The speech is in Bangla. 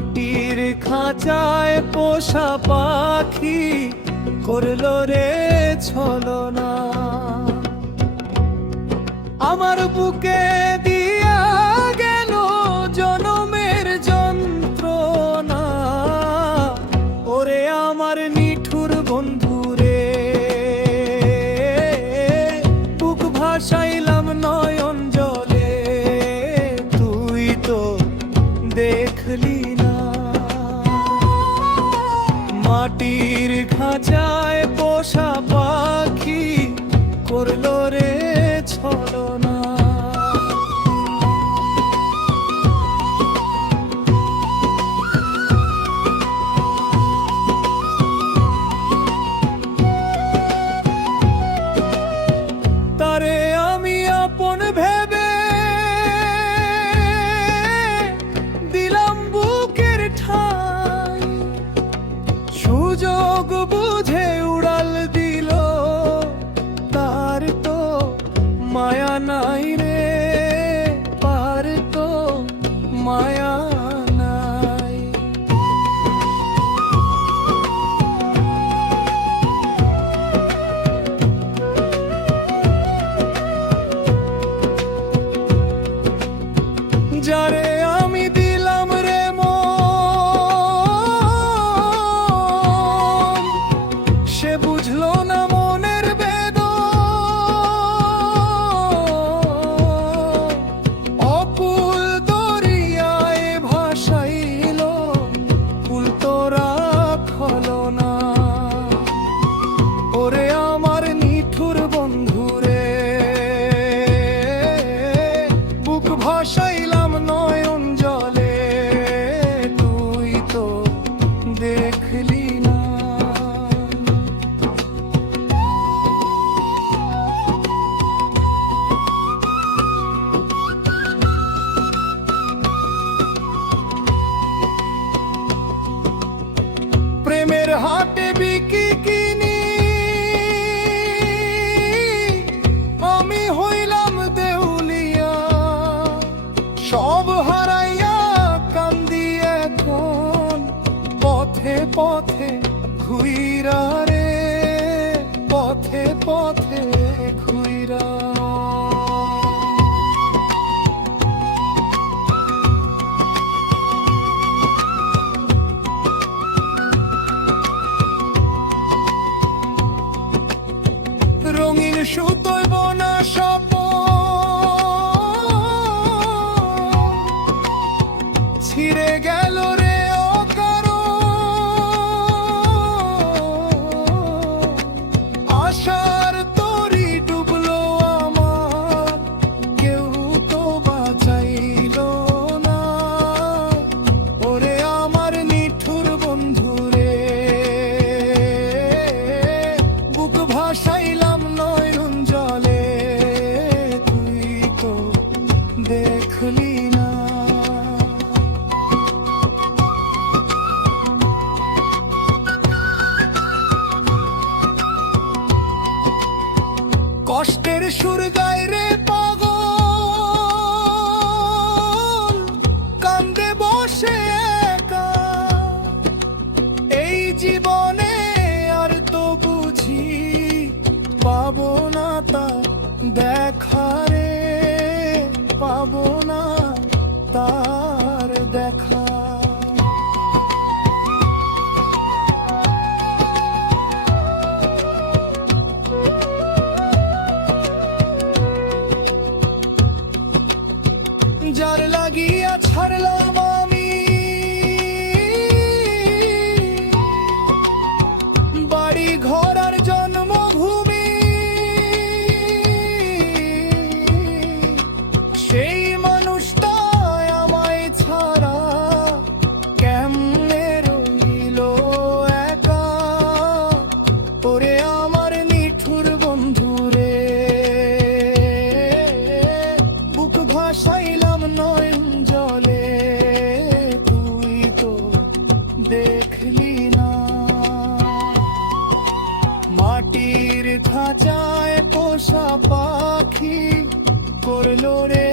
মাটির খাঁচায় পোষা পাখি করলো রে ছলনা। আমার বুকে দিয়া গেল জনমের যন্ত্রণা। ওরে আমার নিঠুর বন্ধুরে, বুক ভাসাইলাম নয়ন জলে, তুই তো দেখলি না। মাটির খাঁচায় পোষা পাখি করলো রে ছলনা। তারে আমি আপন ভেবে দিলাম বুকের ঠাই, সুযোগ বুঝে উড়াল দিল, তার তো মায়া নাই রে, পার তো মায়া নাই। যারে আমি দিলাম রে মন, সে বুঝলো না মনের বেদন। অকুল দরিয়ায় ভাসাইল, কুল তো রাখলো না। ওরে আমার নিঠুর বন্ধুরে, বুক ভাসাইলাম নয়ন জলে, তুই তো দেখলি না। প্রেমের হাটে বিকি কিনি আমি হইলাম দেউলিয়া, সব হারাইয়া কান্দি এখন পথে পথে ঘুইরা রে, পথে পথে ঘুইরা। রঙিন সুতোয় বোনা স্বপন ছিঁড়ে গেল রে অকারণ। আশার তরি ডুবলো আমার, কেউ তো বাঁচাইল না। ওরে আমার নিঠুর বন্ধুরে, বুক ভাসাইলাম নয়ন জলে, তুই তো দেখলি না। কষ্টের সুর গায় রে পাগল, কান্দে বসে একা। এই জীবনে আর তো বুঝি পাবো না তার দেখা রে, পাবো না তার দেখা। যার লাগিয়া ছাড়লাম আমি বাড়ি ঘর আর জন্মভূমি, সেই মানুষটা আমায় ছাড়া কেমনে রইল একা। ওরে আমার নিঠুর বন্ধুরে, বুক ভাসাইলাম নয়ন জলে, তুই তো দেখলি না। মাটির খাঁচায় পোষা পাখি করলো রে